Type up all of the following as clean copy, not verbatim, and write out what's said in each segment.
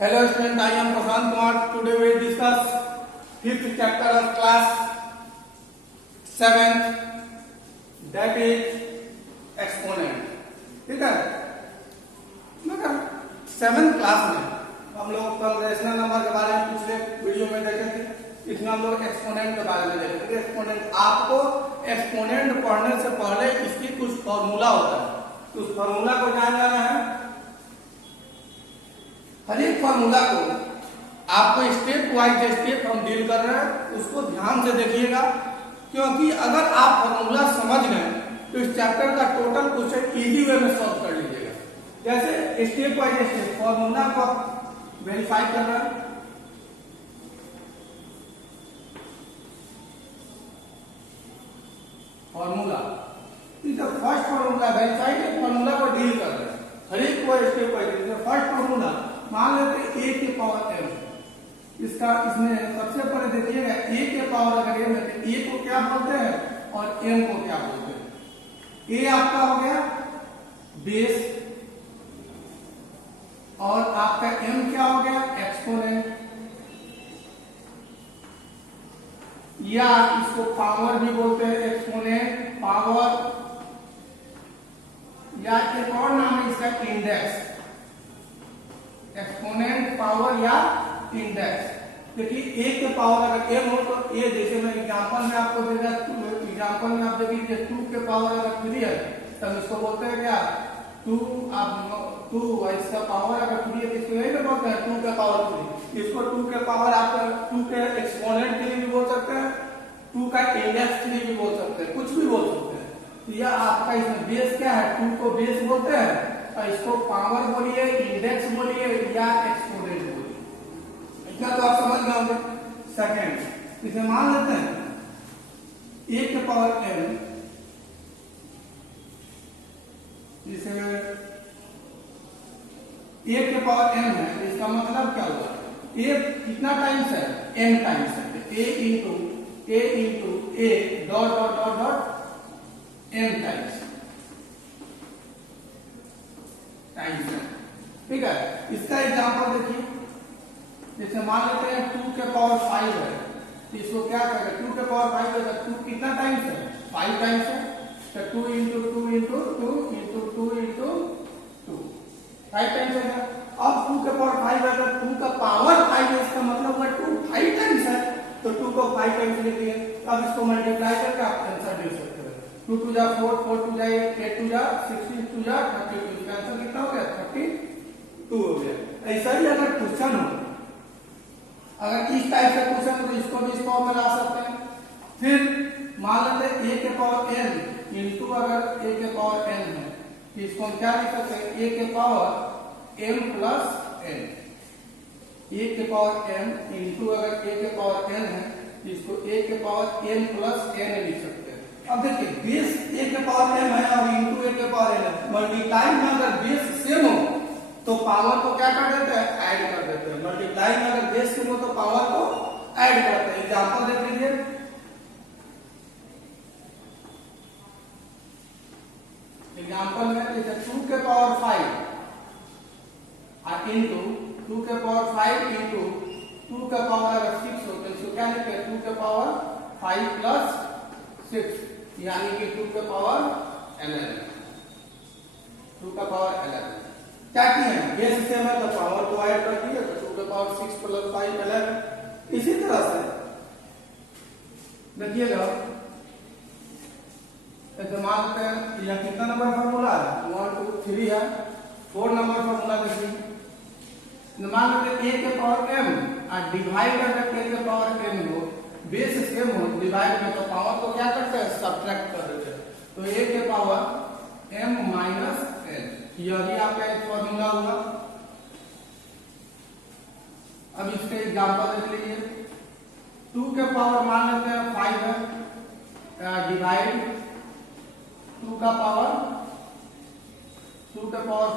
Hello student, I am Prashant Kumar. Today we will discuss fifth chapter of class 7th, that is exponent. ठीक है, मगर 7th class में हम लोग combinational number के बारे में पिछले वीडियो में देखे थे। इसमें हम लोग एक्सपोनेंट के बारे में देखे थे। एक्सपोनेंट, आपको एक्सपोनेंट पढ़ने से पहले इसकी कुछ फॉर्मूला होता है, उस फॉर्मूला को जान जाना है। हर एक फॉर्मूला को आपको स्टेप वाइज स्टेप हम डील कर रहे हैं, उसको ध्यान से देखिएगा, क्योंकि अगर आप फॉर्मूला समझ गए तो इस चैप्टर का टोटल क्वेश्चन इजी वे में सॉल्व कर लीजिएगा। जैसे स्टेप वाइज स्टेप फॉर्मूला को वेरीफाई कर रहे हैं। Formula first formula verify, formula को डील कर रहे हैं हर एक को स्टेप वाइज। फर्स्ट फॉर्मूला मान लेते a के पावर m, इसका इसमें सबसे पहले देखिएगा a के पावर अगर m है तो a को क्या बोलते हैं और m को क्या बोलते हैं। a आपका हो गया बेस और आपका m क्या हो गया एक्सपोनेंट, या इसको पावर भी बोलते हैं, एक्सपोनेंट पावर, या एक और नाम है इसका इंडेक्स, एक्सपोनेंट पावर या इंडेक्स। देखिए a के पावर अगर m हो तो a, जैसे मैं एग्जांपल में आपको दे रहा हूं, एग्जांपल में आप देखिए 2 के पावर अगर 3 है तब इसको बोलते हैं क्या 2, आप 2, इसका पावर अगर 3 है तो इसको यही बोलते हैं 2 के पावर 3। इसको 2 के पावर आप 2 के एक्सपोनेंट के लिए भी बोल सकते हैं, 2 का इंडेक्स के लिए भी बोल सकते हैं, कुछ भी बोल सकते हैं। तो यह आपका इसमें बेस क्या है, 2 को बेस बोलते हैं, इसको पावर बोलिए, इंडेक्स बोलिए या एक्सपोनेंट बोलिए। इतना तो आप समझ गए होंगे। सेकंड, इसे मान लेते हैं a के पावर m, जिसे a के पावर m है, इसका मतलब क्या हुआ, a कितना टाइम्स है, m टाइम्स है, a into a dot dot dot dot m times है। ठीक है, इसका एग्जांपल देखिए, जैसे मान लेते हैं 2 के पावर 5 है, तो इसको क्या करेंगे, 2 के पावर 5 है तो 2 कितना टाइम्स है, 5 टाइम्स है, तो 2 into 2 into 2 into 2 into 2 5 times है। अब 2 के पावर 5 है तो 2 का पावर 5 है, इसका मतलब है 2 5 टाइम्स है, तो 2 को 5 टाइम्स लिखिए। अब इसको मल्टीप्लाई करके आप आंसर दे सकते हैं। 2 2 जा 4, 4 2 जा 8, 8 2 जा 16, 2 जा 32, इसका आंसर कितना हो गया, 32 हो गया। ऐसा ही अगर क्वेश्चन हो, अगर इस टाइप का क्वेश्चन तो इसको भी इस फॉर्म में ला सकते हैं। फिर मान लेते हैं a के पावर n इंटू अगर a के पावर n है तो इसको हम क्या लिख सकते हैं, a के power m plus n, a के पावर m इंटू अगर a के पावर n है तो इसको a के पावर m प्लस n लिख सकते हैं। अब देखिए बेस a के पावर m है और इंटू a के पावर n है, मल्टीप्लाई में अगर बेस सेम हो तो पावर को क्या कर देते हैं, ऐड कर देते हैं। मल्टीप्लाई में अगर बेस सेम हो तो पावर को ऐड करते हैं। एग्जांपल देख लीजिए, एग्जांपल में जैसे 2 के पावर 5 और इंटू 2 के पावर 5 इंटू 2 का पावर अगर 6 हो तो इसको क्या लिखते हैं, 2 के पावर 5 प्लस 6 यानी कि 2 के पावर 11, 2 का पावर 11। क्या किए, बेस सेम है तो पावर को ऐड कर दिए, तो 2 के पावर 6 प्लस 5 11। इसी तरह से देखिएगा, ऐसे मान लेते हैं यह कितना नंबर फॉर्मूला है, 1 2 3 है, 4 नंबर फॉर्मूला देखिए। मान लेते हैं a के पावर m और डिवाइड अगर a के पावर m हो, बेस सेम हो, डिवाइड में तो पावर को क्या करते हैं, सब्ट्रैक्ट कर देते हैं, तो a के पावर m माइनस n, यह भी आपका एक फॉर्मूला हुआ। अब इसके एग्जांपल देख लीजिए, 2 के पावर मान लेते हैं 5 है, डिवाइड 2 का पावर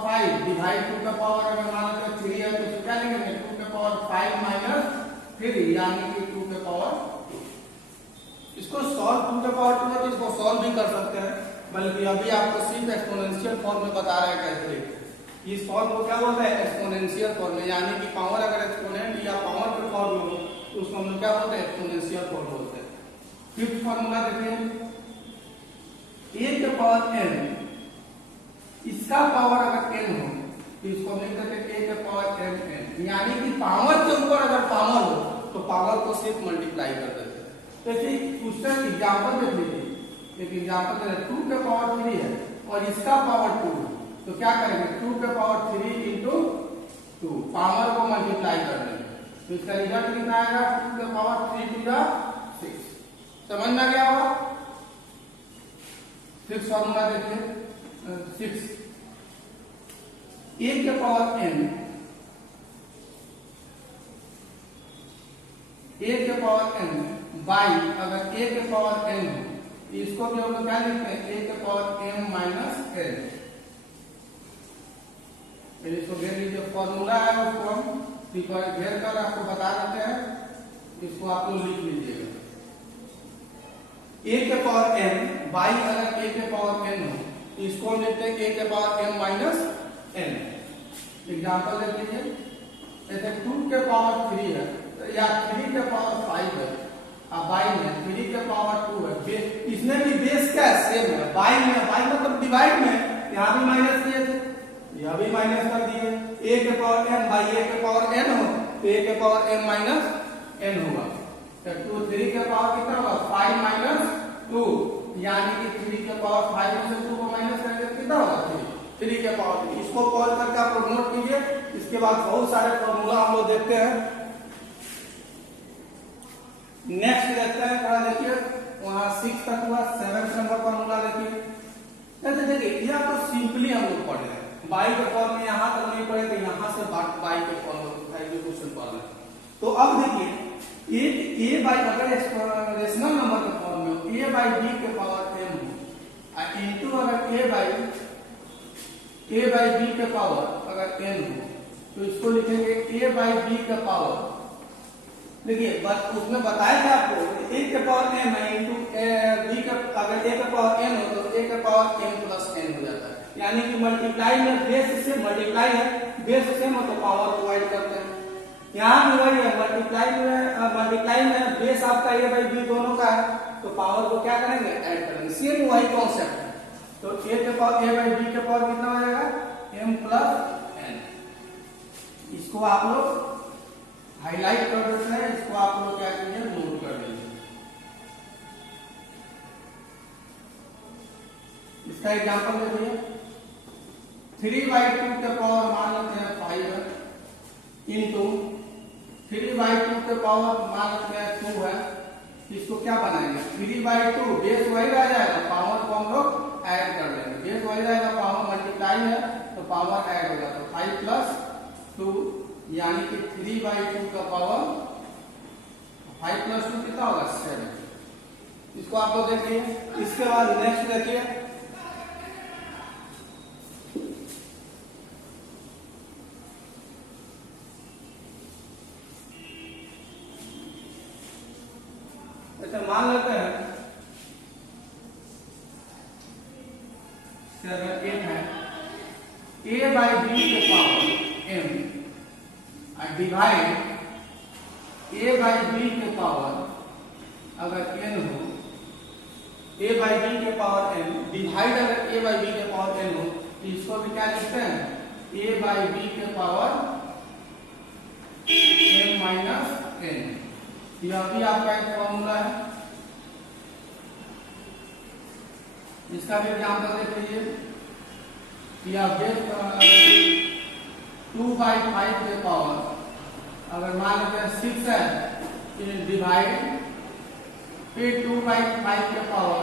5 डिवाइड 2 का पावर अगर मान लेते हैं 3 है तो क्या लिखेंगे, 2 के पावर 5 माइनस 3 यानी कि 2 के पावर 2। इसको सॉल्व 2 के पावर 2 है तो इसको सॉल्व भी कर सकते हैं, बल्कि अभी आपको सिर्फ एक्सपोनेंशियल फॉर्म में बता रहे हैं कैसे लिखते हैं। इस फॉर्म को क्या बोलते हैं? एक्सपोनेंशियल फॉर्म, यानी कि पावर अगर एक्सपोनेंट या पावर के फॉर्म हो तो उसको हम लोग क्या बोलते हैं? एक्सपोनेंशियल फॉर्म बोलते हैं। फिफ्थ फॉर्मूला देखिए, a के पावर n, इसका पावर अगर n हो तो इसको हम लिख देते हैं a के पावर n, यानी कि पावर के ऊपर अगर पावर हो तो पावर को सिर्फ मल्टीप्लाई कर देते हैं। तो फिर उसका एग्जांपल देख लीजिए, एक एग्जांपल दे 2 के पावर 3 है और इसका पावर 2, तो क्या करेंगे? 2 के पावर 3 इंटू 2, पावर को मल्टीप्लाई कर देंगे, तो इसका रिजल्ट कितना आएगा? 2 के पावर 3 टू द 6। समझ में आ गया होगा? सिक्स फॉर्मूला देखिए, 6 a के पावर n, a के पावर n बाई अगर a के पावर n हो, इसको भी हम लोग क्या लिखते हैं? a के पावर m माइनस n। इसको घेर लीजिए, फॉर्मूला है उसको हम घेर कर आपको बता देते हैं, इसको आप लोग लिख लीजिएगा। a के पावर m बाई अगर a के पावर n हो, इसको हम लिखते हैं a के power m minus n। Example देख लीजिए, जैसे 2 के पावर 3 है या 3 के पावर 5 है, अब बाई में 3 के पावर 2 है, इसमें भी बेस क्या सेम है, बाई में, बाई मतलब डिवाइड में, यहाँ भी माइनस किए थे, यह भी माइनस कर दिए। a के पावर m बाई a के पावर n हो तो a के पावर m माइनस n होगा, तो 2 3 के पावर कितना होगा? 5 माइनस 2, यानी कि 3 के पावर 5 में से 2 को माइनस करेंगे कितना होगा? 3 के पावर 3। इसको कॉल करके आप लोग नोट कीजिए। इसके बाद बहुत सारे फॉर्मूला हम लोग देखते हैं। नेक्स्ट देखते हैं, थोड़ा देखिए, वहां 6 तक हुआ, 7 नंबर फॉर्मूला देखिए। देखिए यह तो सिंपली हम लोग पढ़ रहे हैं, बाई के फॉर्म में यहाँ तक नहीं पढ़े तो यहाँ से बाई के फॉर्म क्वेश्चन पढ़ रहे हैं। तो अब देखिए a बाई अगर रेशनल नंबर के फॉर्म में a बाई b के पावर m हो, इंटू अगर a बाई b के पावर अगर n हो, तो इसको लिखेंगे a बाई b के पावर। देखिए उसमें बताया था आपको a के पावर m है इंटू b का, अगर a के पावर n हो तो a के पावर m प्लस n हो जाता है, यानी कि मल्टीप्लाई में बेस से मल्टीप्लाई है, बेस सेम हो तो पावर प्रोवाइड करते हैं। यहाँ भी वही है, मल्टीप्लाई में बेस आपका a बाई b दोनों का है, तो पावर को क्या करेंगे? ऐड करेंगे, सेम वही कॉन्सेप्ट है। तो a के पावर a बाई b के पावर कितना हो जाएगा? m plus n। इसको आप लोग हाईलाइट कर देते हैं, इसको आप लोग क्या कीजिए? नोट कर लीजिए। इसका एग्जांपल देखिए, 3 बाई 2 के पावर मान लेते हैं 5 है, इंटू 3 बाई 2 के पावर मान लेते हैं 2 है, इसको क्या बनाएंगे? 3 बाई 2 बेस वही रह जाएगा, पावर को हम लोग ऐड कर लेंगे, बेस वही रहेगा, पावर मल्टीप्लाई है तो पावर ऐड होगा, तो 5 प्लस 2 यानी कि 3 बाई 2 का पावर 5 प्लस 2 कितना होगा? 7। इसको आप लोग देखिए। इसके बाद नेक्स्ट देखिए, अच्छा मान लेते हैं 7 8 है, a बाई b के power m divide a by b के पावर अगर n हो, a बाई b के पावर n डिवाइड अगर a बाई b के पावर n हो, तो इसको भी क्या लिखते हैं? a बाई b के पावर m माइनस n। यह भी आपका एक फॉर्मूला है, इसका भी एग्जाम्पल देख लीजिए। यह बेस 2 बाई 5 के पावर अगर मान लेते हैं 6 है, डिवाइड फिर 2 बाई 5 के पावर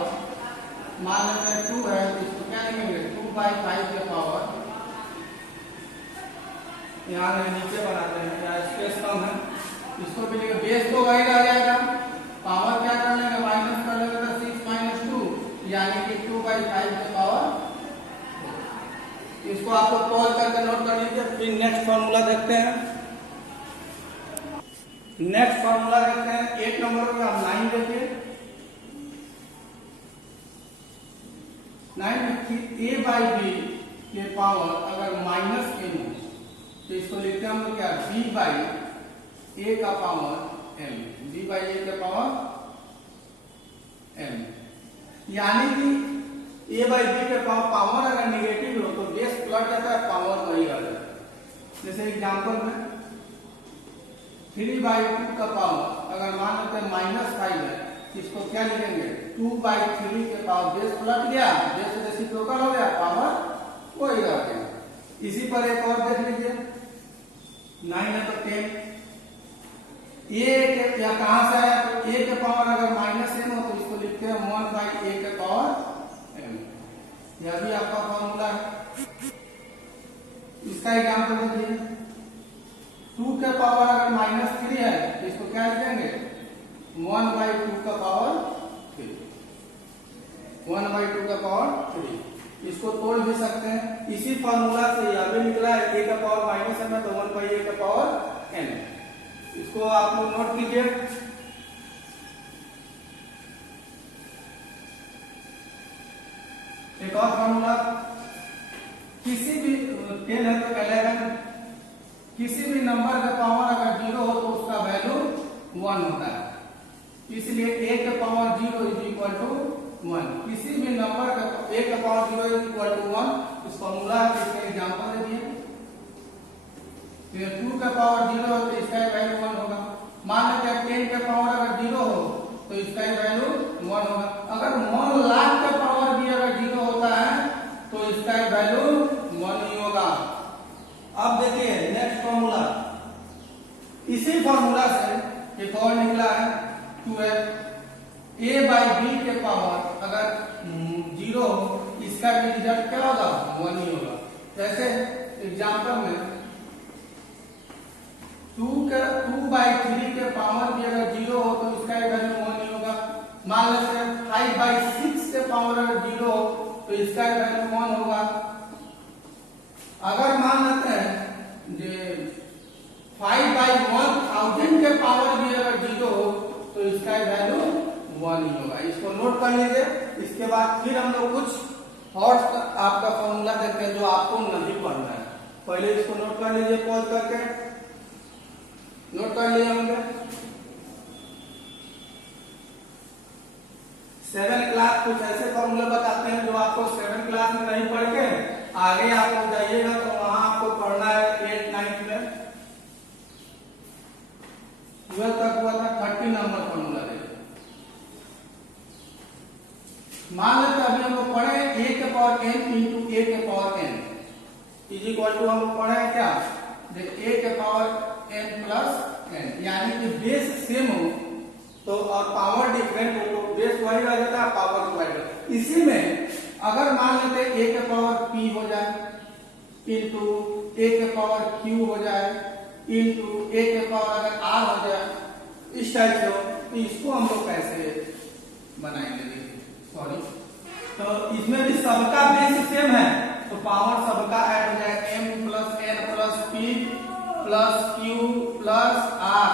मान लेते हैं 2 है, तो इसको क्या लिखेंगे? 2 बाई 5 के पावर, यहाँ नीचे बनाते हैं, यहाँ स्पेस कम है, इसको भी लिखे, बेस तो वही रह जाएगा, पावर क्या कर लेंगे? माइनस कर लेंगे, तो 6 माइनस 2 यानी कि 2 बाई 5 के पावर। इसको आप लोग कॉल करके नोट कर लीजिए। फिर नेक्स्ट फॉर्मूला देखते हैं। नेक्स्ट फॉर्मूला देखते हैं 8 नंबर में, आप 9 देखिए। 9 में a बाई b के पावर अगर माइनस एन हो तो इसको लिखते हैं हम लोग क्या, बी बाई ए का पावर एम, बी बाई ए का पावर एम। यानी कि ए बाई बी के पावर अगर निगेटिव हो तो बेस पलट जाता है, पावर वही आ जाता है। जैसे एग्जांपल में 3/2 का पावर अगर मान लेते हैं -5 है, इसको क्या लिखेंगे, 2/3 के पावर, बेस पलट गया, बेस रेसिप्रोकल हो गया, पावर वही आ गया। इसी पर एक और देख लीजिए, 9 है तो 10, ए के या कहां से आया, तो ए के पावर अगर -n हो तो इसको लिखते हैं 1/a के पावर m। यह भी आपका फॉर्मूला है। इसका एग्जांपल देखिए, 2 के पावर अगर -3 है तो इसको क्या लिखेंगे, 1/2 का पावर 3, 1/2 का पावर 3। इसको तोड़ भी सकते हैं, इसी फॉर्मूला से यह भी निकला है, a का पावर -m है तो 1/a का पावर n। इसको आप लोग नोट कीजिए। एक और फॉर्मूला, किसी भी 10 है तो 11, किसी भी नंबर का पावर अगर 0 हो तो उसका वैल्यू 1 होता है, इसलिए a के पावर 0 इज इक्वल टू 1। किसी भी नंबर का a का पावर 0 इज इक्वल टू 1, इस फॉर्मूला है। इसका एग्जांपल देखिए, 2 का पावर 0 हो तो इसका वैल्यू 1 होगा। मान लेते हैं 10 के पावर अगर 0 हो तो इसका वैल्यू 1 होगा। अगर 1 लाख का पावर भी अगर 0 होता है तो इसका वैल्यू 1 ही होगा। अब देखिए नेक्स्ट फॉर्मूला, इसी फॉर्मूला से एक और निकला है 2f, a बाई बी के पावर अगर 0 हो, इसका भी रिजल्ट क्या होगा, 1 ही होगा। जैसे एग्जांपल में 2/3 के पावर भी अगर 0 हो तो इसका वैल्यू 1 ही होगा। मान लेते हैं 5/6 के पावर अगर 0 हो तो इसका वैल्यू 1 होगा। अगर मान लेते हैं 5/1000 के पावर भी अगर 0 हो तो इसका वैल्यू 1 ही होगा। इसको नोट कर लीजिए। इसके बाद फिर हम लोग कुछ और आपका फॉर्मूला देखते हैं जो आपको नहीं पढ़ना है। पहले इसको नोट कर लीजिए, पॉज करके नोट कर लिया हमने। 7 क्लास कुछ ऐसे फॉर्मूले बताते हैं जो आपको 7 क्लास में नहीं पढ़ के आगे आप लोग जाइएगा तो वहां आपको पढ़ना है 8, 9 में। 12 तक हुआ था 30 नंबर फॉर्मूला है। मान लेते अभी हम लोग पढ़े a के पावर n इंटू a के power n is equal to, हम लोग पढ़े क्या, a के पावर n प्लस n, यानी कि बेस सेम हो तो और पावर डिफरेंट हो तो बेस वही रह जाता है, पावर डिवाइड। इसी में अगर मान लेते a के पावर p हो जाए इंटू a के पावर q हो जाए इंटू a के पावर अगर r हो जाए, इस टाइप से हो तो इसको हम लोग कैसे बनाएंगे, सॉरी, तो इसमें भी सबका बेस सेम है तो पावर सबका ऐड हो जाएगा, m plus n plus p plus q plus r।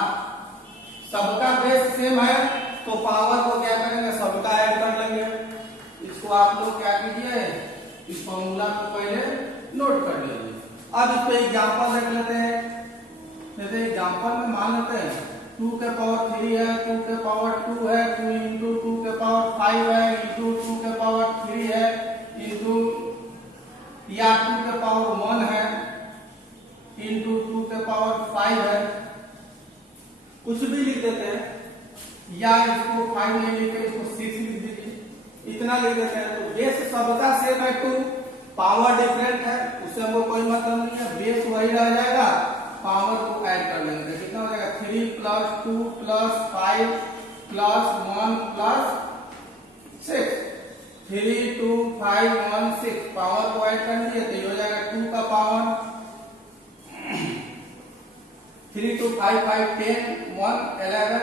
सबका बेस सेम है तो पावर को क्या करेंगे, सबका ऐड कर लेंगे। इसको आप लोग क्या कीजिए, इस फॉर्मूला को पहले नोट कर लीजिए। अब इस पे एग्जांपल देख लेते हैं। जैसे एग्जांपल में मान लेते हैं 2 के पावर 3 है, 2 के पावर 2 है, 2 इंटू 2 के पावर 5 है, इंटू 2 के पावर 3 है, इंटू या 2 के पावर 1 है, इंटू 2 के पावर 5 है, कुछ भी लिख देते हैं, या इसको 5 नहीं लिखे इसको 6 लिख दीजिए, इतना लिख देते हैं। तो बेस सबका सेम है 2, पावर डिफरेंट है, उससे हमको कोई मतलब नहीं है, बेस वही रह जाएगा, पावर को ऐड कर लेंगे। कितना हो जाएगा, 3 plus 2 plus 5 plus 1 plus 6, 3 2 5 1 6, power को ऐड कर लीजिए तो ये हो जाएगा 2 का पावर 3 2 5 5 10 1 11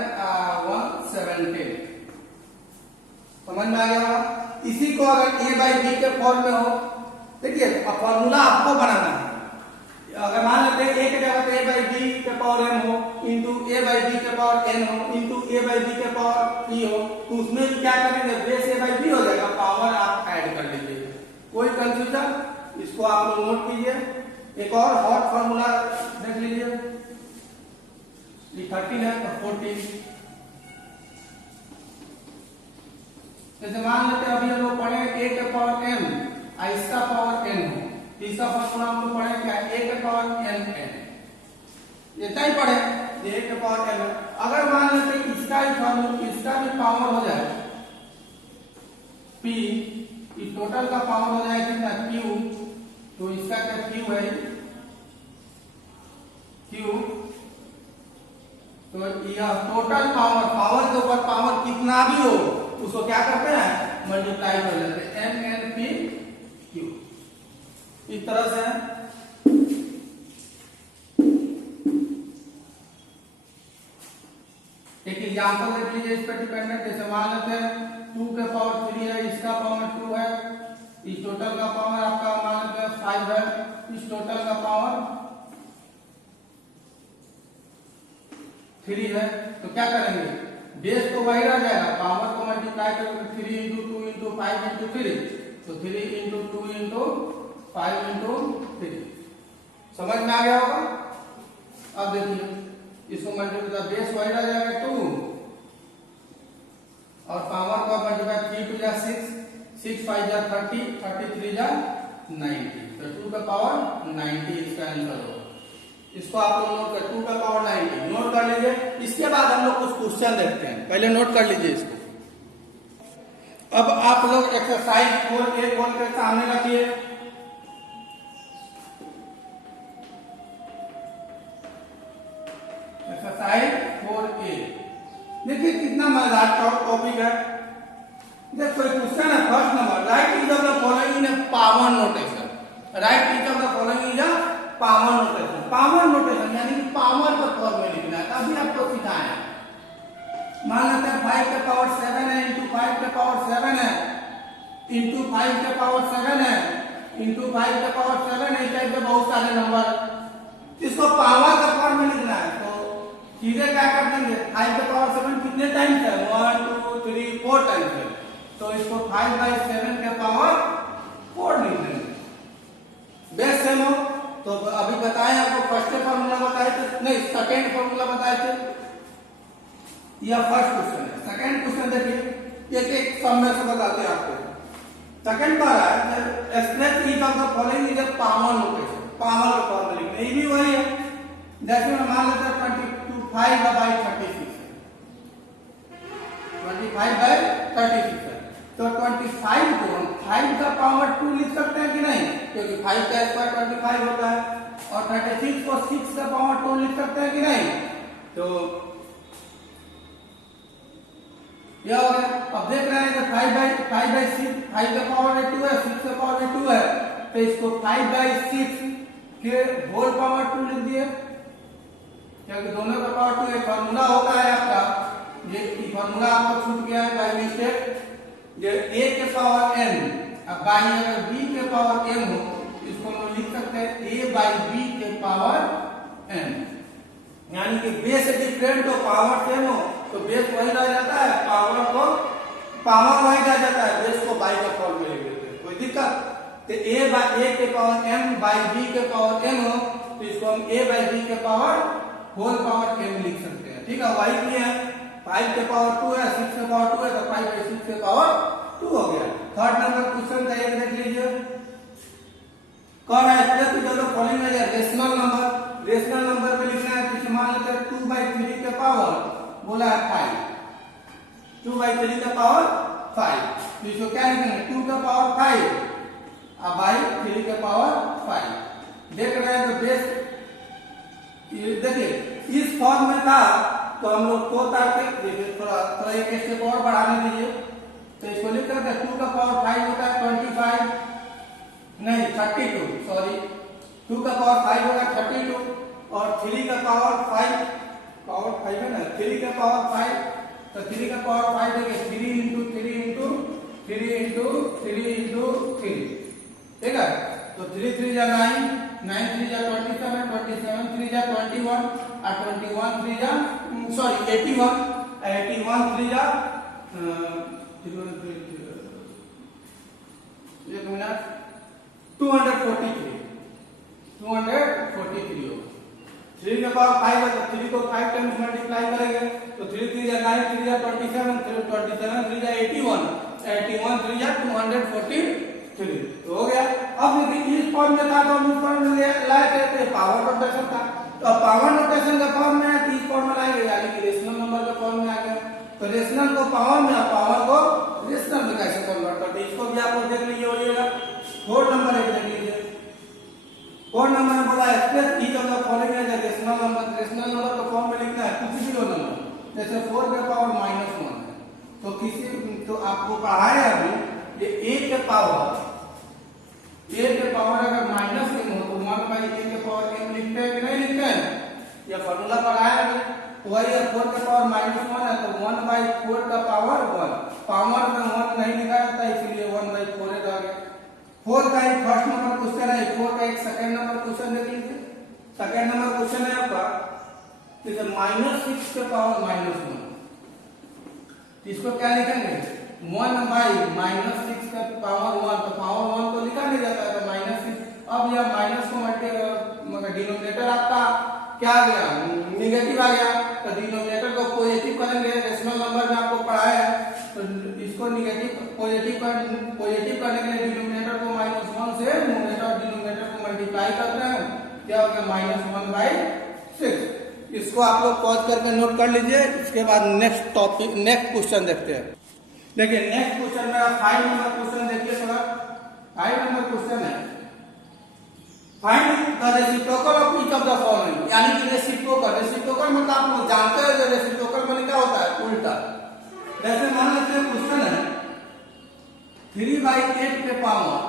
1 17। समझ में आ गया। इसी को अगर a बाई बी के फॉर्म में हो, देखिए फॉर्मूला आपको बनाना है। अगर मान लेते हैं a के जगह पे a बाई बी के पावर m हो इंटू a बाई बी के पावर n हो इंटू a बाई बी के पावर p हो, तो उसमें भी क्या करेंगे, बेस a बाई बी हो जाएगा, पावर आप ऐड कर लीजिए। कोई कंफ्यूजन इसको आप लोग नोट कीजिए। एक और हॉट फॉर्मूला देख लीजिए, ये 13 है तो 14। जैसे मान लेते हैं अभी हम लोग पढ़े a के पावर m, इसका पावर n हो, तीसरा फॉर्मूला हम लोग पढ़े क्या, a के पावर n n, इतना ही पढ़े, a के पावर n। अगर मान लेते हैं इसका ही फॉर्मूला, इसका भी पावर हो जाए p, इस टोटल का पावर हो जाए कितना q, तो इसका क्या q है q, तो यह टोटल पावर, पावर के ऊपर पावर कितना भी हो उसको क्या करते हैं, मल्टीप्लाई कर लेते हैं, m n p q। इस तरह से एक एग्जांपल देख लीजिए इस पर डिपेंडेंट। जैसे मान लेते हैं 2 के पावर 3 है, इसका पावर 2 है, इस टोटल का पावर आपका मान लेते हैं 5 है, इस टोटल का पावर 3 है, तो क्या करेंगे, बेस तो वही रह जाएगा, पावर को मल्टीप्लाई करेंगे 3 into 2 into 5 into 3, तो 3 into 2 into 5 into 3। समझ में आ गया होगा। अब देखिए इसको मल्टीप्लाई, बेस वही रह जाएगा 2 और पावर को मल्टीप्लाई 3 2 जा 6, 6 5 जा 30, 33 जा 90, तो 2 का पावर 90 इसका आंसर होगा। इसको आप लोग नोट कर, 2 का पावर 90 नोट कर लीजिए। इसके बाद हम लोग कुछ क्वेश्चन देखते हैं, पहले नोट कर लीजिए इसको। अब आप लोग एक्सरसाइज 4A खोल के सामने रखिए। एक्सरसाइज 4A देखिए कितना मजेदार टॉपिक है। देखो क्वेश्चन है first number, right each of the following in power notation, right each of the following is a power notation. Power notation यानी कि पावर का फॉर्मूला लिखना है, अभी आपको सिखाया। मान लेते हैं 5 के पावर 7 है, इंटू 5 के पावर 7 है, इंटू 5 के पावर 7 है, इंटू 5 के पावर 7 है, इस टाइप के बहुत सारे नंबर। इसको पावर का फॉर्मूला लिखना है तो सीधे क्या कर देंगे, 5 के पावर 7 कितने टाइम्स है, 1 2 3 4 टाइम्स है, तो इसको 5/7 के पावर 4 लिख देंगे। बेस सेम हो तो अभी बताएं आपको, फर्स्ट फॉर्मूला बताए थे, नहीं सेकंड फॉर्मूला बताए थे, यह फर्स्ट क्वेश्चन है। सेकंड क्वेश्चन देखिए, एक एक सम में से बताते हैं आपको। सेकंड कह रहा है express each of the following is a power notation, power का फॉर्मूला लिखना, ये भी वही है। जैसे मान लेते हैं 25/36 है, 25/36 है, तो 25 को हम 5 का पावर 2 लिख सकते हैं कि नहीं, क्योंकि 5 का स्क्वायर 25 होता है, और 36 को 6 का पावर 2 लिख सकते हैं कि नहीं, तो यह हो गया। अब देख रहे हैं कि 5/6, 5 का पावर 2 है, 6 का पावर 2 है, तो इसको 5/6 के होल पावर 2 लिख दिए, क्योंकि दोनों का पावर 2 एक फॉर्मूला होता है आपका, ये फॉर्मूला आपको छूट गया है बाय मिस्टेक, जो a के पावर n, अब बाई अगर b के पावर n हो इसको हम लिख सकते हैं a/b के पावर n, यानी कि बेस डिफरेंट हो पावर सेम हो तो बेस वही रह जाता है, पावर वही रह जाता है, बेस को बाई का फॉर्म में लिख देते हैं, कोई दिक्कत। तो a के पावर m बाई b के पावर n हो तो इसको हम a/b के पावर होल पावर m लिख सकते हैं, ठीक है। वही किया है, 5 के पावर 2 है, 6 के पावर 2 है, तो 5/6 के पावर 2 हो गया। थर्ड नंबर क्वेश्चन का एक देख लीजिए, कह रहा है फॉलोइंग है रेशनल नंबर, रेशनल नंबर में लिखना है, किसी मान लेते हैं 2/3 के पावर बोला है 5, 2/3 के पावर 5, तो इसको क्या लिखेंगे 2 का पावर 5 अब बाई 3 के पावर 5। देख रहे हैं तो बेस देखिए इस फॉर्म में था तो हम लोग को थोड़ा एक स्टेप और बढ़ाने दीजिए, तो इसको लिख करते हैं 2 का पावर 5 होता है 25, नहीं 32, सॉरी 2 का पावर 5 होगा 32, और 3 का पावर 5 है ना, 3 का पावर 5, तो 3 का पावर 5 देखिए 3 into 3 into 3 into 3 into 3, ठीक है। तो 3 3 जा 9, 9 3 जा 27, 27 3 जा 21, और 21 3 जा सॉरी 81, 81 3 जा एक मिनट 243 होगा। 3 के पावर 5 है तो 3 को 5 टाइम्स मल्टीप्लाई करेंगे तो 3 3 जा 9, 3 जा 27, 27 3 जा 81, 81 3 जा 243 तो हो गया। अब यदि इस फॉर्म में था तो हम इस फॉर्म में लाए थे पावर नोटेशन था, तो पावर नोटेशन का फॉर्म में है तो इस फॉर्म में लाएंगे, यानी कि रेशनल नंबर के फॉर्म में आ गया। तो रेशनल को पावर में और पावर को रेशनल में कैसे कन्वर्ट करते हैं इसको भी आप लोग देख लीजिए। होइएगा 4 नंबर एक देख लीजिए। 4 नंबर में बोला express each of the following as rational number. Rational number को फॉर्म में लिखना है कुछ भी लो नंबर, जैसे 4 के पावर -1 है तो किसी तो आपको पढ़ाया अभी ये a के पावर अगर माइनस m हो तो 1/a के पावर m लिखते हैं कि नहीं लिखते हैं? यह फॉर्मूला पढ़ाया अभी। तो वही 4 के पावर -1 है तो 1/4 का पावर 1, पावर में 1 नहीं लिखा जाता इसलिए 1/4 आ गया। 4 का एक फर्स्ट नंबर क्वेश्चन है, 4 का एक सेकंड नंबर क्वेश्चन देख लीजिए। सेकंड नंबर क्वेश्चन है आपका जैसे -6 के पावर -1, इसको क्या लिखेंगे 1/-6 का पावर 1, तो पावर 1 तो लिखा नहीं जाता है तो -6। अब यह माइनस को मगर डिनोमिनेटर आपका क्या आ गया नेगेटिव आ गया, तो डिनोमिनेटर को पॉजिटिव करेंगे। रेशनल नंबर में आपको पढ़ाया है तो इसको नेगेटिव पॉजिटिव करने के लिए डिनोमिनेटर को -1 से न्यूमरेटर और डिनोमिनेटर को मल्टीप्लाई करते हैं, क्या हो गया -1/6। इसको आप लोग पॉज करके नोट कर लीजिए। इसके बाद नेक्स्ट क्वेश्चन देखते हैं। देखिए नेक्स्ट क्वेश्चन मेरा 5 नंबर क्वेश्चन देखिए थोड़ा। 5 नंबर क्वेश्चन है find the reciprocal of each of the following, यानी कि रेसिप्रोकल मतलब आप लोग जानते हैं जो रेसिप्रोकल माने क्या होता है उल्टा। जैसे मान लेते हैं क्वेश्चन है 3/8 के पावर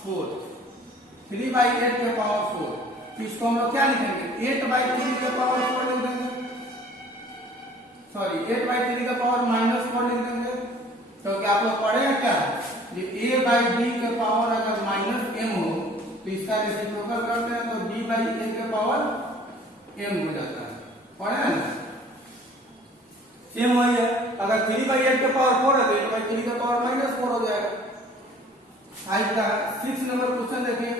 4, 3/8 के पावर 4, इसको हम लोग क्या लिखेंगे 8/3 के पावर 4 लिख देंगे, सॉरी 8/3 के पावर -4 लिख देंगे। तो क्या आप लोग पढ़े हैं क्या ये a/b के पावर अगर -m हो तो इसका रेसिप्रोकल करते हैं तो b/a के पावर m हो जाता है, पढ़े हैं ना? सेम वही है, अगर 3/8 के पावर 4 है तो 8/3 के पावर -4 हो जाएगा। 6 नंबर क्वेश्चन देखिए।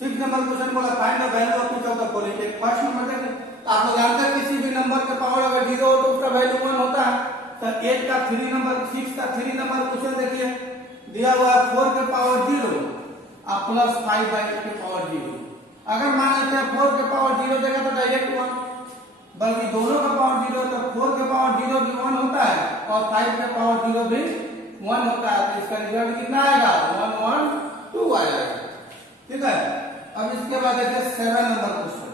6 नंबर क्वेश्चन बोला find the value of each of the following. First number देखिए आप लोग जानते हैं किसी भी नंबर के पावर अगर 0 हो तो उसका वैल्यू 1 होता है। तो 8 का 3 नंबर 6 का 3 नंबर क्वेश्चन देखिए दिया हुआ है 4 के पावर 0 आप प्लस 5/8 के पावर 0। अगर मान लेते हैं 4 के पावर 0 देगा तो डायरेक्ट 1, बल्कि दोनों का पावर 0 तो 4 के पावर 0 भी 1 होता है और 5 के पावर 0 भी 1 होता है। तो इसका रिजल्ट कितना आएगा 1 1 2 आएगा, ठीक है। अब इसके बाद देखिए 7 नंबर क्वेश्चन।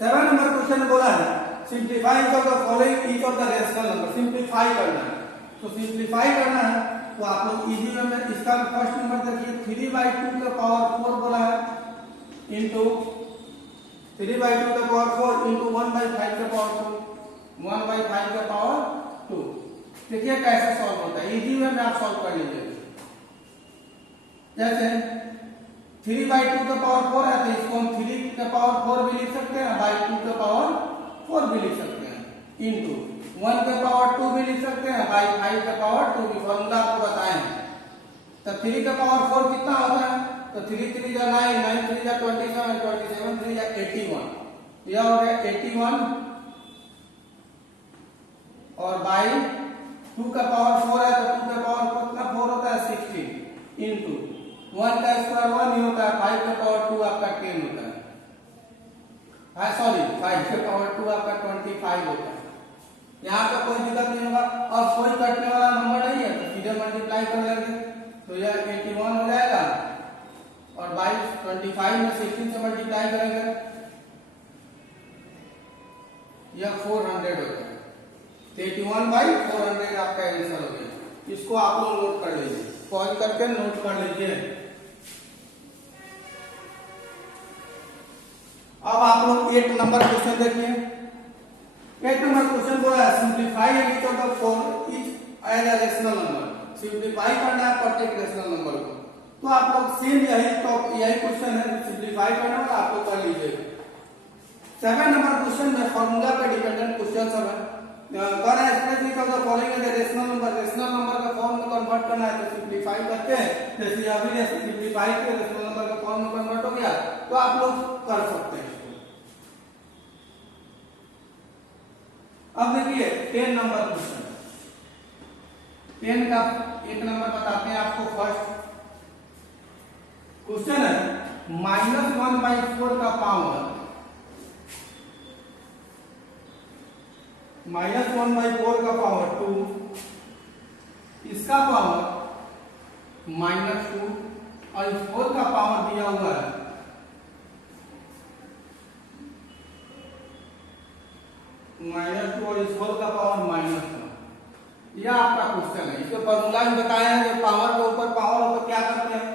7 नंबर क्वेश्चन बोला है simplify each of the following each of the rational number. Simplify करना है तो सिंप्लीफाई करना है तो आप लोग इजी वे में इसका फर्स्ट नंबर देखिए 3/2 के पावर 4 बोला है इनटू 3/2 के पावर 4 इनटू 1/5 के पावर 2, 1/5 के पावर 2। देखिए कैसे सॉल्व होता है, इजी वे में आप सॉल्व कर लीजिए। जैसे 3/2 के पावर 4 है तो इसको हम 3 के पावर 4 भी लिख सकते हैं, 2 के पावर 4 भी लिख सकते हैं, इनटू 1 के पावर 2 भी लिख सकते हैं, 5 के पावर 2 भी। फॉर्मूला आपको बताए हैं। तो 3 के पावर 4 कितना होता है तो 3 3 जा 9, 9 3 जा 27, 27 3 जा 81, यह हो गया 81 और बाई 2 का पावर 4 है तो 2 के पावर कितना 4 होता है 16 इनटू 1 का स्क्वायर 1 ही होता है, 5 के पावर 2 आपका 10 होता है, सॉरी 5 के पावर 2 आपका 25 होता है। यहाँ पे कोई दिक्कत नहीं होगा और कोई कटने वाला नंबर नहीं है तो सीधे मल्टीप्लाई कर लेंगे तो यह 81 हो जाएगा और 25 में 16 से मल्टीप्लाई करेंगे यह 400 होता है। 81/400 आपका आंसर हो गया। इसको आप लोग नोट कर लीजिए, पॉज करके नोट कर लीजिए। अब आप लोग 8 नंबर क्वेश्चन देखिए। 8 नंबर क्वेश्चन बोला है simplify each of the following each as a rational number. Simplify करना है प्रत्येक रेशनल नंबर को। तो आप लोग सेम यही क्वेश्चन है सिंप्लीफाई करना है, आप लोग कर लीजिए। 7 नंबर क्वेश्चन में फॉर्मूला पे डिपेंडेंट क्वेश्चन सब है। कह रहा है spread of the following is rational number का फॉर्म में कन्वर्ट करना है, तो सिंपलीफाई करके जैसे अभी सिंपलीफाई किया रेशनल नंबर का फॉर्म में कन्वर्ट हो गया, तो आप लोग कर सकते हैं इसको। अब देखिए 10 नंबर क्वेश्चन, 10 का एक नंबर बताते हैं आपको। फर्स्ट क्वेश्चन है -1/4 का पावर, -1/4 का पावर 2, इसका पावर -2 और इस 4 का पावर दिया हुआ है -2 और इस 4 का पावर -1। यह आपका क्वेश्चन है। इसके फॉर्मूला में बताया है जो पावर के ऊपर पावर होकर क्या करते हैं,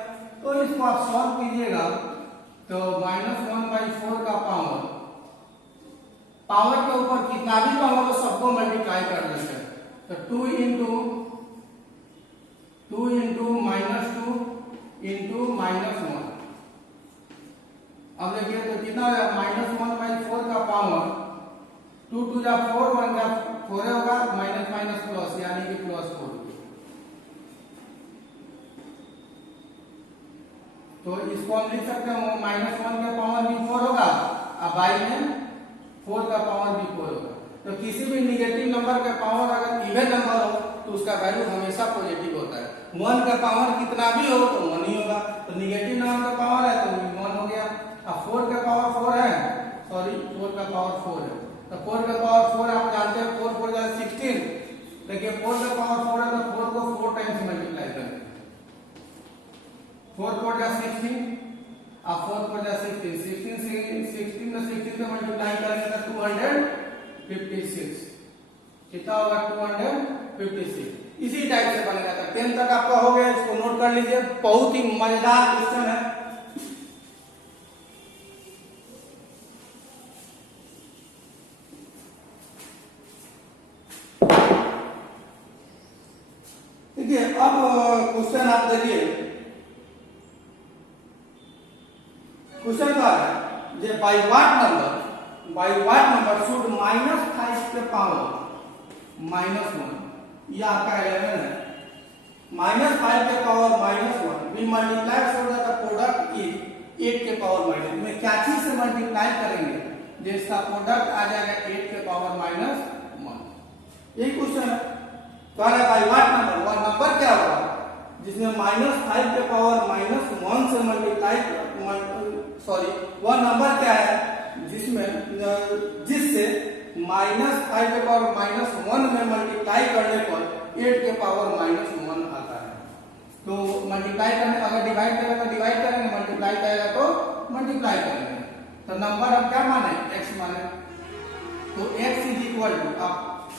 तो इसको आप सॉल्व कीजिएगा तो -1/4 का पावर, पावर के ऊपर कितना भी पावर हो सबको मल्टीप्लाई कर देते हैं, तो 2 इंटू -2 इंटू -1। अब देखिए तो कितना है, -1/4 का पावर 2 2 जा 4 1 जा 4 होगा, माइनस माइनस प्लस यानी कि +4। तो इसको हम लिख सकते हैं -1 का पावर भी 4 होगा और बाई में 4 का पावर भी 4 होगा। तो किसी भी निगेटिव नंबर का पावर अगर इवन नंबर हो तो उसका वैल्यू हमेशा पॉजिटिव होता है। 1 का पावर कितना भी हो तो 1 ही होगा, तो निगेटिव नंबर का पावर है तो 1 हो गया। अब 4 का पावर 4 है, सॉरी 4 का पावर 4 है, तो 4 का पावर 4 आप जानते हैं 4 4 जा 16। देखिए 4 का पावर 4 है तो 4 को 4 टाइम्स मल्टीप्लाई करेंगे, 4 4 जा 16 और 4 4 जा 16, 16 में 16 को मल्टीप्लाई करेंगे तो 256, कितना होगा 256। इसी टाइप से बनेगा। तो 10 तक आपका हो गया, इसको नोट कर लीजिए, बहुत ही मजेदार क्वेश्चन है। देखिए अब क्वेश्चन आप देखिए, क्वेश्चन का है जे बाय व्हाट नंबर शुड -5 के पावर -1, ये आपका 11 है, -5 के पावर -1 भी multiply so that the product is 8 के पावर -, में क्या चीज से मल्टीप्लाई करेंगे जिसका प्रोडक्ट आ जाएगा 8 के पावर -1। यही क्वेश्चन है। कह रहा है बाय व्हाट नंबर, वह नंबर क्या होगा जिसमें -5 के पावर -1 से मल्टीप्लाई, सॉरी वह नंबर क्या है जिससे -5 के पावर -1 में मल्टीप्लाई करने पर 8 के पावर -1 आता है। तो मल्टीप्लाई करने, अगर डिवाइड करेगा तो डिवाइड करेंगे, मल्टीप्लाई करेगा तो मल्टीप्लाई करेंगे। तो नंबर हम क्या माने, x माने, तो x इज इक्वल टू, अब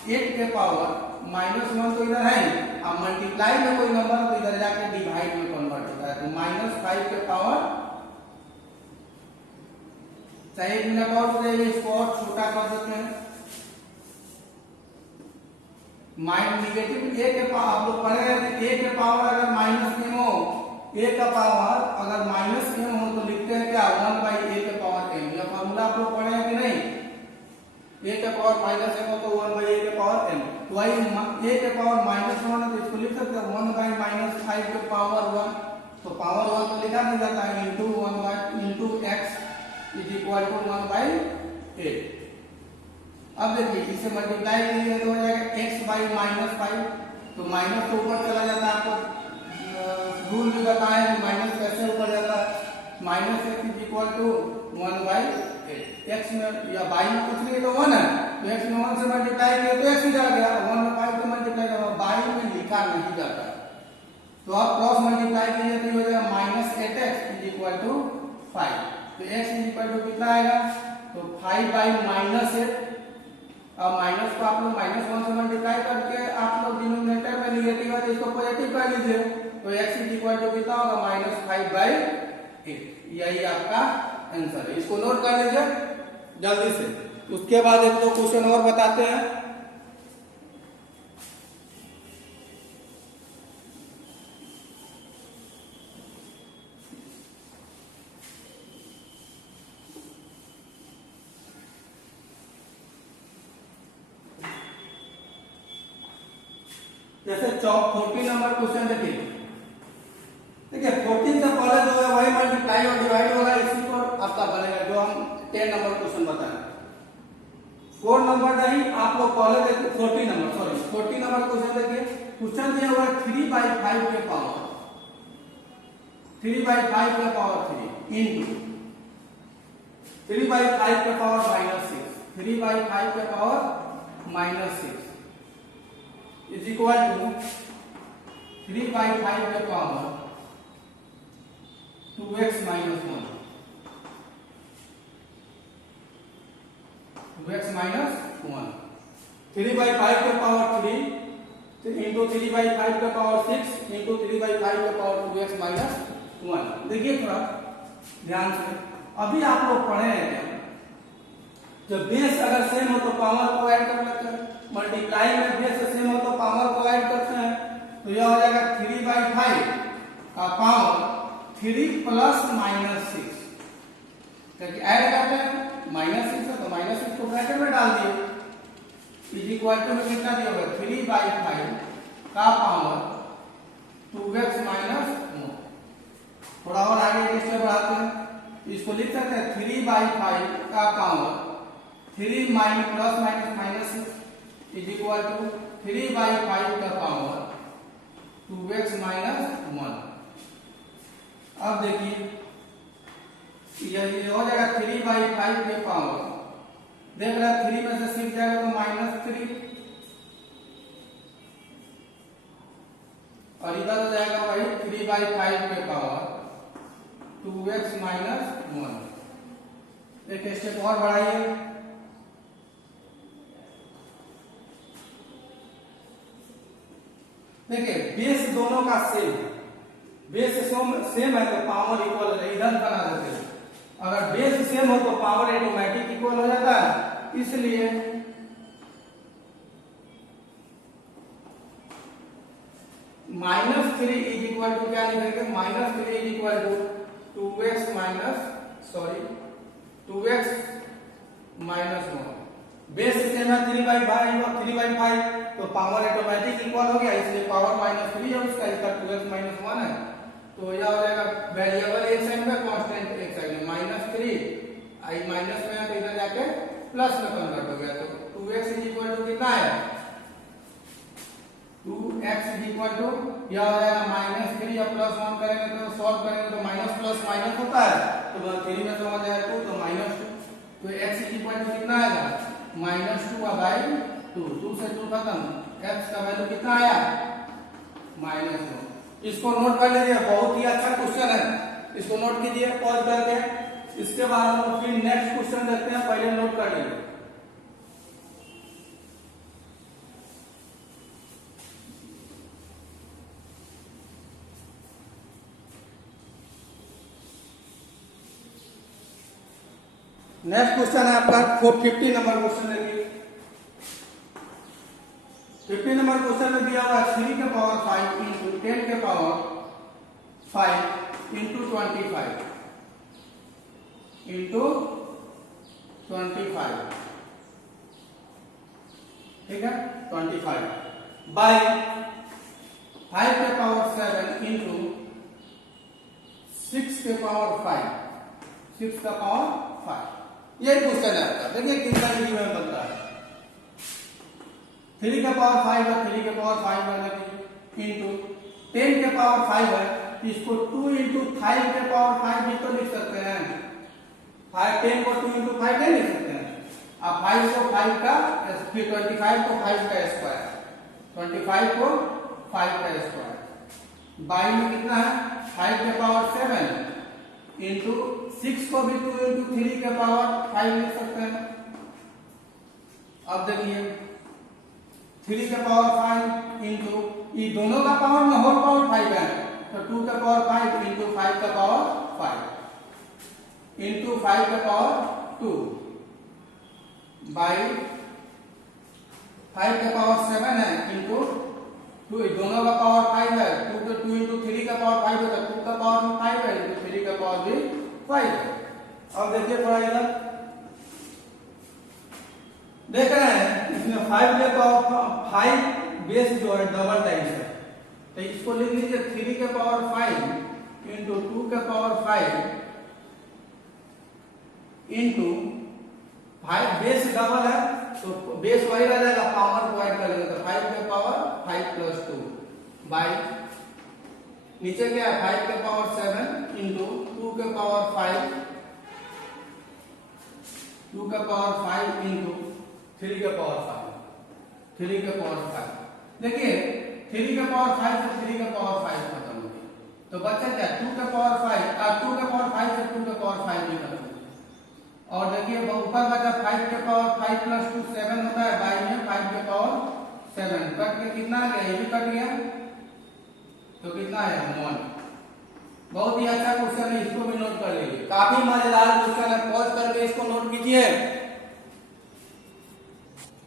8 के पावर -1 तो इधर है, अब मल्टीप्लाई में कोई नंबर तो इधर जाके डिवाइड में कन्वर्ट होता है, तो -5 के पावर, चाहे 1 मिनट और हो जाएगा, इसको और छोटा कर देते हैं। नेगेटिव a के पावर, आप लोग पढ़े हैं कि a के पावर अगर -m हो, a का पावर अगर -m हो तो लिखते हैं क्या 1/a के पावर m। यह फार्मूला आप लोग पढ़े हैं कि नहीं, a के पावर -m हो तो 1/a के पावर m। तो वही a के पावर -1 है तो इसको लिख सकते हैं 1/-5 के पावर 1, तो पावर 1 तो लिखा नहीं जाता है, into x is equal to 1/8। अब देखिए इसे मल्टीप्लाई करेंगे तो हो जाएगा x/-5, तो माइनस तो ऊपर चला जाता है, आपको रूल भी बताया है माइनस कैसे ऊपर जाता है, -x is equal to 1/8। x में या y में कुछ नहीं तो 1 है, तो x में 1 से मल्टीप्लाई किया तो x ही जा गया, 1 में 5 को मल्टीप्लाई करो, y में लिखा नहीं जाता, तो आप क्रॉस मल्टीप्लाई कीजिए तो हो जाएगा -8x इज इक्वल टू 5। तो x इज इक्वल टू कितना आएगा, तो 5/-8। अब माइनस को आप लोग -1 से मल्टीप्लाई करके आप लोग डिनोमिनेटर में नेगेटिव है तो इसको पॉजिटिव कर लीजिए, तो x इज इक्वल टू कितना होगा -5/8। यही आपका आंसर है, इसको नोट कर लीजिए जल्दी से। उसके बाद एक दो क्वेश्चन और बताते हैं। जैसे 14 नंबर क्वेश्चन देखिए, देखिए 14 से पहले जो है वही मल्टीप्लाई और डिवाइड होगा, इसी पर आपका बनेगा जो हम 10 नंबर क्वेश्चन बताएं। 4 नंबर नहीं, आप लोग पहले देखिए 14 नंबर क्वेश्चन देखिए। क्वेश्चन दिया हुआ है 3/5 के पावर 3/5 के पावर 3 इंटू 3/5 के पावर -6 3/5 के पावर -6 इज इक्वल टू 3/5 के पावर 2x - 1 2x - 1 3/5 के पावर 3 इंटू 3/5 के पावर 6 इंटू 3/5 के पावर 2x - 1। देखिए थोड़ा ध्यान से, अभी आप लोग पढ़े हैं जब बेस अगर सेम हो तो पावर को ऐड कर लेते हैं, मल्टीप्लाई में बेस सेम हो तो पावर को ऐड करते हैं, तो यह हो जाएगा 3/5 का पावर 3 प्लस -6 क्योंकि ऐड करते हैं -6 है तो -6 को ब्रैकेट में डाल दिए इज इक्वल टू में कितना दिया होगा 3/5 का पावर 2x - 1। थोड़ा और आगे एक स्टेप बढ़ाते हैं, इसको लिख सकते हैं 3/5 का power 3 plus -6 is equal to 3/5 का पावर 2x - 1। अब देखिए ये हो जाएगा 3/5 के पावर, देख रहे हैं 3 में से 6 जाएगा तो -3 और इधर हो जाएगा वही 3/5 के पावर 2x - 1। एक स्टेप और बढ़ाइए, देखिए बेस दोनों का सेम है, बेस सेम है तो पावर इक्वल है, इधर बना देते हैं। अगर बेस सेम हो तो पावर ऑटोमेटिक इक्वल हो जाता है, इसलिए -3 इज इक्वल टू क्या लिखेंगे, -3 is equal to 2x - 1। Base same है 3/5 और 3/5 तो पावर ऑटोमेटिक इक्वल हो गया, इसलिए पावर -3 है उसका, इसका 2x - 1 है, तो यह हो जाएगा वेरिएबल एक साइड में, कांस्टेंट एक साइड में। -3 आई माइनस में है तो इधर जाके प्लस में कन्वर्ट हो गया, तो 2x इज इक्वल टू कितना है 2x इज इक्वल टू यह हो जाएगा -3 और +1 करेंगे तो सॉल्व करेंगे तो माइनस प्लस माइनस होता है, तो 3 में से हो जाएगा 2 तो -2, तो x इज इक्वल टू कितना आएगा -2/2, 2 से 2 खत्म, x का वैल्यू कितना आया -2। इसको नोट कर लीजिए, बहुत ही अच्छा क्वेश्चन है, इसको नोट कीजिए पॉज करके। इसके बाद हम लोग फिर नेक्स्ट क्वेश्चन देखते हैं, पहले नोट कर लीजिए। नेक्स्ट क्वेश्चन है आपका 50 नंबर क्वेश्चन देखिए। 50 नंबर क्वेश्चन में दिया हुआ 3 के पावर 5 इंटू 10 के पावर 5 इंटू 25 इंटू 25, ठीक है 25 बाई 5 के पावर 7 इंटू 6 के पावर 5 6 का पावर 5। यही क्वेश्चन है आपका, देखिए कितना डिग्री में बनता है। 3 के पावर 5 है, 3 के पावर 5 है इंटू 10 के पावर 5 है, इसको 2 इंटू 5 के पावर 5 भी तो लिख सकते हैं। 10 को 2 इंटू 5 नहीं लिख सकते हैं। अब 5 को 5 का, फिर 25 को 5 का स्क्वायर, 25 को 5 का स्क्वायर बाई में कितना है 5 के पावर 7 इंटू 6 को भी 2 इंटू 3 के पावर 5 लिख सकते हैं। अब देखिए 3 के पावर 5 इंटू ये दोनों का पावर में होल पावर 5 है, तो 2 के पावर 5 इंटू 5 का पावर 5 इंटू 5 का पावर 2 बाई 5 के पावर 7 है इंटू 2, दोनों का पावर 5 है, 2 इंटू 3 का पावर 5 है, 2 का पावर भी 5 है इंटू 3 का पावर भी 5 है। अब देखिए थोड़ा इधर देख रहे हैं, इसमें 5 के पावर 5 बेस जो है डबल टाइम्स है, तो इसको लिख लीजिए 3 के पावर 5 इंटू 2 के पावर 5 इंटू 5, बेस डबल है तो बेस वही रह जाएगा, पावर को ऐड कर लेंगे तो 5 के पावर 5 प्लस 2 बाई नीचे क्या है 5 के पावर 7 इंटू 2 के पावर 5 इंटू 3 के पावर 5। देखिए 3 के पावर 5 से 3 के पावर 5 खत्म हो गया, तो बच्चा क्या 2 के पावर 5 और 2 के पावर 5 से 2 के पावर 5 भी खत्म हो गया। और देखिए ऊपर बचा 5 के पावर 5 प्लस 2 7 होता है, बाई में 5 के पावर 7 कट के कितना आ गया, ये भी कट गया तो कितना है 1। बहुत ही अच्छा क्वेश्चन है, इसको भी नोट कर लीजिए, काफी मजेदार क्वेश्चन है, पॉज करके इसको नोट कीजिए।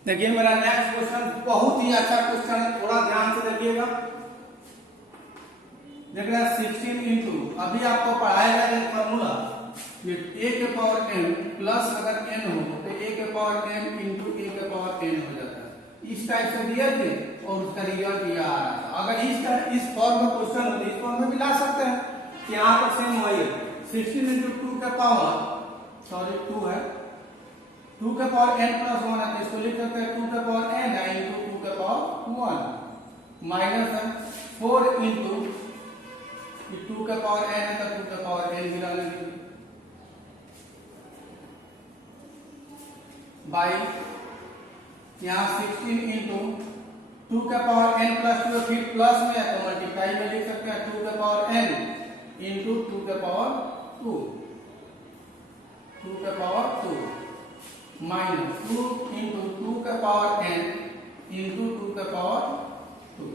देखिए मेरा नेक्स्ट क्वेश्चन बहुत ही अच्छा क्वेश्चन है, थोड़ा ध्यान से देखिएगा। देखिए 16 इंटू अभी आपको पढ़ाया गया फॉर्मूला, ये a के पावर n प्लस अगर n हो तो a के पावर n इंटू a के पावर n हो जाता है। इस टाइप से दिए थे और उसका रिजल्ट ये आ रहा था। अगर इस फॉर्म में क्वेश्चन हो तो इस फॉर्म में भी ला सकते हैं कि यहाँ पर सेम वही 16 इंटू 2 के पावर 2 है 2 के पावर n प्लस 1 है, इसको लिख सकते हैं 2 के पावर n है इंटू 2 के पावर 1 माइनस है 4 इंटू 2 के पावर n है तो 2 के पावर n गिरा लेंगे बाई यहाँ 16 इंटू 2 के पावर n प्लस 2 फिर प्लस में है तो मल्टीप्लाई में लिख सकते हैं 2 के पावर n इंटू 2 के पावर 2 माइनस 2 इंटू 2 के पावर n इंटू 2 के पावर 2।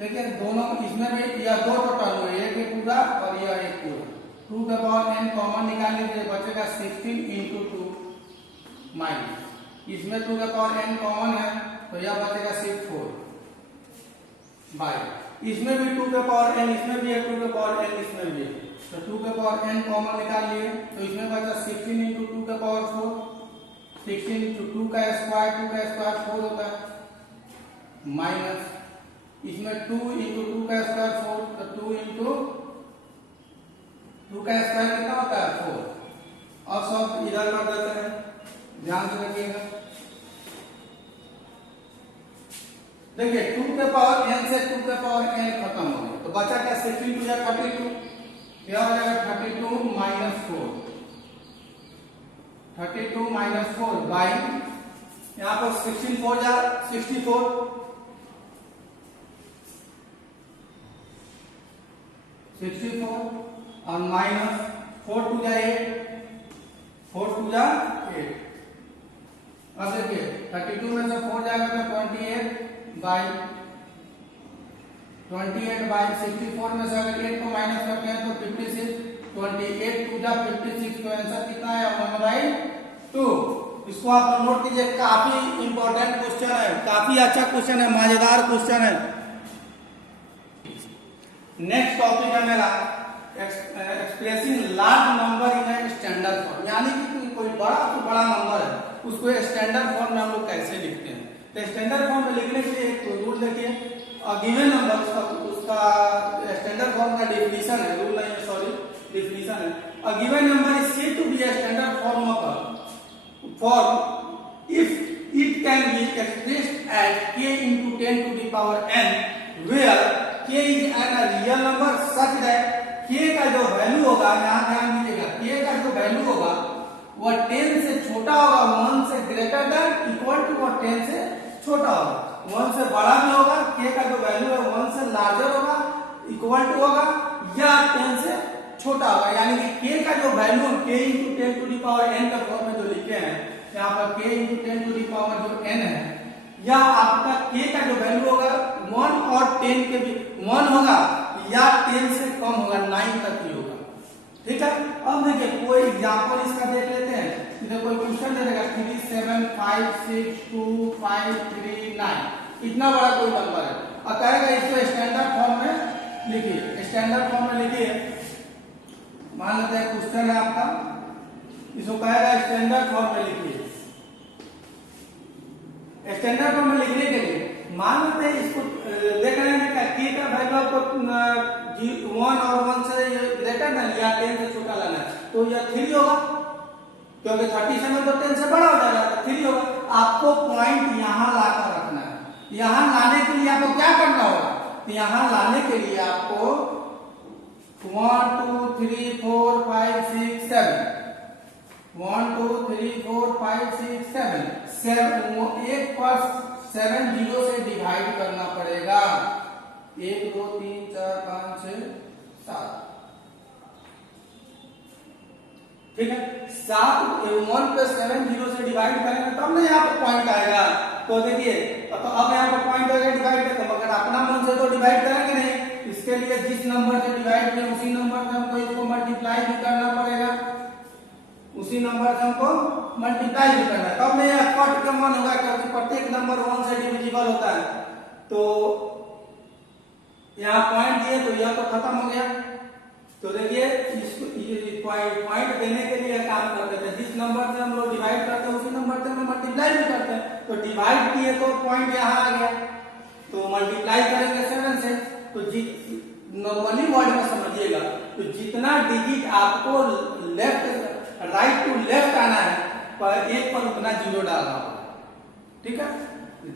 देखिए दोनों इसमें भी यह दो टोटल हुए, एक पूरा और यह एक पूरा। 2 के पावर n कॉमन निकाल लीजिए, बचेगा 16 इंटू 2 माइनस इसमें 2 के पावर n कॉमन है तो यह बचेगा सिर्फ 4 बाई इसमें भी 2 के पावर n इसमें भी है, 2 के पावर n इसमें भी है तो 2 के पावर n कॉमन निकाल लिए तो इसमें बचा 16 इंटू 2 के पावर 4 16 इंटू 2 का स्क्वायर 4 होता है माइनस इसमें 2 इंटू 2 का स्क्वायर 4 तो 2 इंटू 2 का स्क्वायर कितना होता है 4 और सब इधर कर देते हैं, ध्यान से रखिएगा। देखिए 2 के पावर n से 2 के पावर n खत्म हो गया तो बचा क्या 16 टू या 32 क्या हो जाएगा 32 माइनस 4 बाई यहाँ पर 16 4 जा 64 और माइनस 4 टू जा 8 अब देखिए 32 में से 4 जाएगा तो 28 बाई 64 में से अगर 8 को माइनस करते हैं तो 56 28 टू जा 56 तो आंसर कितना है 1/2। इसको आप नोट कीजिए, काफी इंपॉर्टेंट क्वेश्चन है, काफी अच्छा क्वेश्चन है, मजेदार क्वेश्चन है। नेक्स्ट टॉपिक है मेरा expressing large number in standard form, यानी कि कोई बड़ा से बड़ा नंबर है उसको स्टैंडर्ड फॉर्म में हम लोग कैसे लिखते हैं। तो स्टैंडर्ड फॉर्म में लिखने के लिए एक रूल देखिए, गिवन नंबर उसका स्टैंडर्ड फॉर्म का डेफिनेशन है, रूल नहीं है सॉरी डेफिनेशन है। A given number is said to be a standard form of if it can be expressed as k into 10 to the power n where k is an real number such that k का जो value होगा, यहाँ ध्यान दीजिएगा, k का जो value होगा वह 10 से छोटा होगा, 1 से ग्रेटर देन इक्वल टू और 10 से छोटा होगा, 1 से बड़ा भी होगा, k का जो वैल्यू है 1 से लार्जर होगा, इक्वल टू होगा या 10 से छोटा होगा। यानी कि k का जो value k into 10 to the power n का फॉर्म में जो लिखे हैं यहाँ पर k into 10 to the power जो n है, या आपका k का जो वैल्यू होगा 1 और 10 के भी 1 होगा या 10 से कम होगा, 9 तक ही होगा। ठीक है, अब देखिए कोई एग्जांपल इसका देख लेते हैं। इधर कोई क्वेश्चन दे देगा 3 7 5 6 2 5 3 9 इतना बड़ा कोई नंबर है और कहेगा इसको स्टैंडर्ड फॉर्म में लिखिए। स्टैंडर्ड फॉर्म में लिखिए, मान लेते हैं क्वेश्चन है आपका, इसको कहेगा स्टैंडर्ड फॉर्म में लिखिए। स्टैंडर्ड फॉर्म में लिखने के लिए मान लेते हैं इसको देख रहे हैं कि k का वैल्यू आपको 1 और 1 से ग्रेटर ना या 10 से छोटा लाना है, तो यह 3 होगा, क्योंकि 37 तो 10 से बड़ा हो जाएगा, तो 3 होगा। आपको पॉइंट यहाँ लाकर रखना है। यहाँ लाने के लिए आपको क्या करना होगा, यहाँ लाने के लिए आपको 1 2 3 4 5 6 7 1 2 3 4 5 6 7 एक पर 7 जीरो से डिवाइड करना पड़ेगा। 1 2 3 4 5 6 7, ठीक है। 7 1 पे 7 जीरो से डिवाइड करेंगे तब ना यहाँ पर पॉइंट आएगा। तो देखिए, तो अब यहाँ पर पॉइंट आएगा डिवाइड करके, मगर अपना मन से तो डिवाइड करेंगे नहीं। इसके लिए जिस नंबर से डिवाइड किया उसी नंबर से हमको इसको मल्टीप्लाई भी करना पड़ेगा, उसी नंबर से हमको मल्टीप्लाई भी करना है, तब नहीं कट के मन होगा, क्योंकि प्रत्येक नंबर 1 से डिविजिबल होता है। तो यहाँ पॉइंट दिए तो यह तो खत्म हो गया। तो देखिए, इसको पॉइंट देने के लिए काम करते थे, जिस नंबर से हम लोग डिवाइड करते हैं उसी नंबर से हम मल्टीप्लाई भी करते हैं। तो डिवाइड किए तो पॉइंट यहाँ आ गया, तो मल्टीप्लाई करेंगे 7 से। तो नॉर्मली वर्ड में समझिएगा, तो जितना डिजिट आपको राइट टू लेफ्ट आना है, पर एक पर उतना जीरो डालना होगा, ठीक है।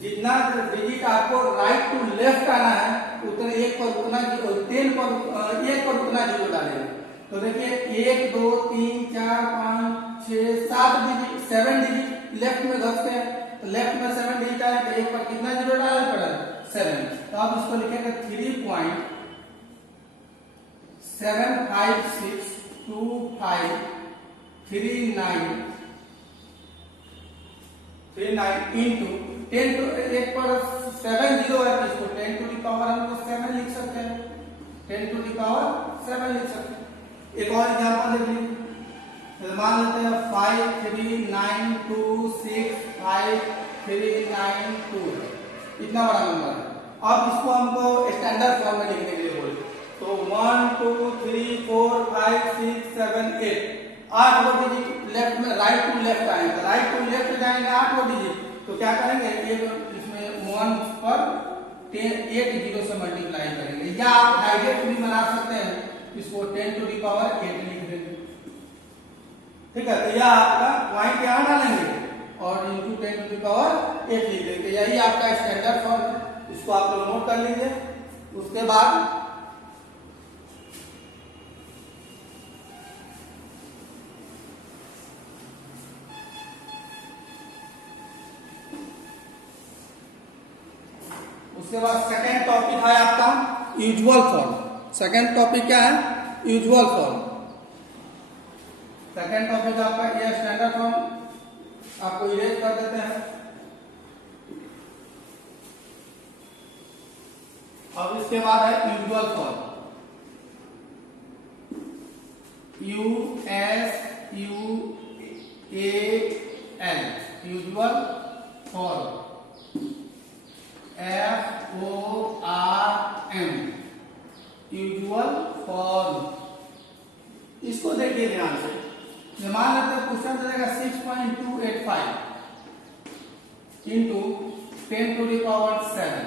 जितना डिजिट आपको राइट टू लेफ्ट आना है, उतना एक पर उतना 10 पर एक पर उतना जीरो डालेंगे। तो देखिए 1 2 3 4 5 6 7 डिजिट, 7 डिजिट लेफ्ट में घसते हैं, तो लेफ्ट में 7 डिजिट आए तो एक पर कितना जीरो डालना पड़ेगा, 7। तो आप इसको लिखेंगे 3.7562539 इंटू 10 टू एक पर 7 जीरो है, तो इसको 10 टू द पावर हम लोग 7 लिख सकते हैं, 10 टू द पावर 7 लिख सकते हैं। एक और एग्जांपल देख लीजिए, मान लेते हैं 539265392, इतना बड़ा नंबर है। अब इसको हमको स्टैंडर्ड फॉर्म में लिखने के लिए बोले, तो 1 2 3 4 5 6 7 8 8 वो डिजिट लेफ्ट में राइट टू लेफ्ट आएंगे, राइट टू लेफ्ट जाएंगे 8 वो डिजिट। तो क्या करेंगे, एक इसमें 1 पर 8 जीरो से मल्टीप्लाई करेंगे, या आप डायरेक्ट भी बना सकते हैं, इसको 10 टू द पावर 8 लिख देंगे, ठीक है। तो यह आपका पॉइंट यहाँ डालेंगे और इंटू 10 टू द पावर 8 लिख देंगे। यही आपका स्टैंडर्ड फॉर्म है, इसको आप लोग नोट कर लीजिए। उसके बाद सेकंड टॉपिक है आपका यूजुअल फॉर्म। सेकंड टॉपिक क्या है, यूजुअल फॉर्म। सेकंड टॉपिक आपका ये स्टैंडर्ड फॉर्म, आपको इरेज कर देते हैं। अब इसके बाद है usual form, USUAL, usual form, FORM, usual form. इसको देखिए ध्यान से, मान लेते हैं क्वेश्चन देगा 6.285 इंटू 10 टू द पावर 7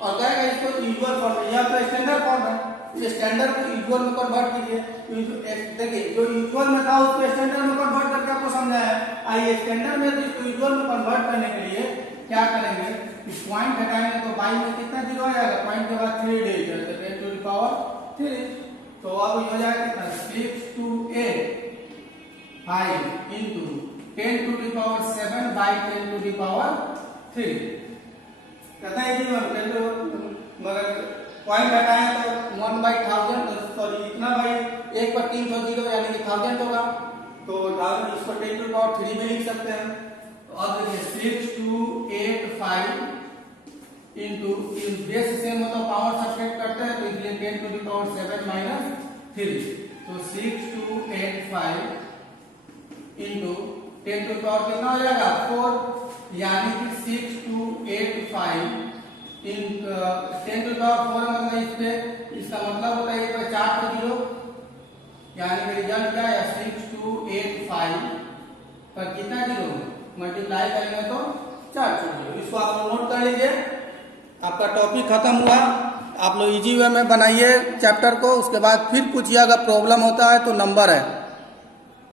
और कहेगा इसको यूजुअल फॉर्म, या तो स्टैंडर्ड फॉर्म है, ये स्टैंडर्ड को यूजुअल में कन्वर्ट कीजिए। देखिए जो यूजुअल में था उसको स्टैंडर्ड में कन्वर्ट करके आपको समझाया। आइए स्टैंडर्ड में इसको यूजुअल में कन्वर्ट करने के लिए क्या करेंगे, इस पॉइंट हटाएंगे तो बाई में कितना जीरो आ जाएगा, पॉइंट के बाद 3 डिजिट है, 10 टू द पावर 3। तो अब ये हो जाएगा कितना, 628 into 10 to the power 7 by 10 to the power 3। कहता है जी मगर पॉइंट हटाएं तो 1/1000, सॉरी इतना भाई एक पर 300 जीरो यानी कि 1000 होगा, तो इसको 10 टू द पावर 3 में लिख सकते हैं। तो अब देखिए 6285 इंटू बेस सेम हो तो पावर सब्ट्रैक्ट करते हैं, तो इसलिए 10 टू द पावर 7 माइनस 3, तो 6285 इंटू 10 टू द पावर कितना हो जाएगा 4, यानी कि 6285 इन 10 टू द पावर 4 मतलब इस पे, इसका मतलब होता है 4 पे 0, यानी कि रिजल्ट क्या है 6285 पर कितना जीरो मल्टीप्लाई करेंगे तो 4 जीरो। इसको आप नोट कर लीजिए। आपका टॉपिक खत्म हुआ। आप लोग इजी वे में बनाइए चैप्टर को, उसके बाद फिर पूछिए, अगर प्रॉब्लम होता है तो नंबर है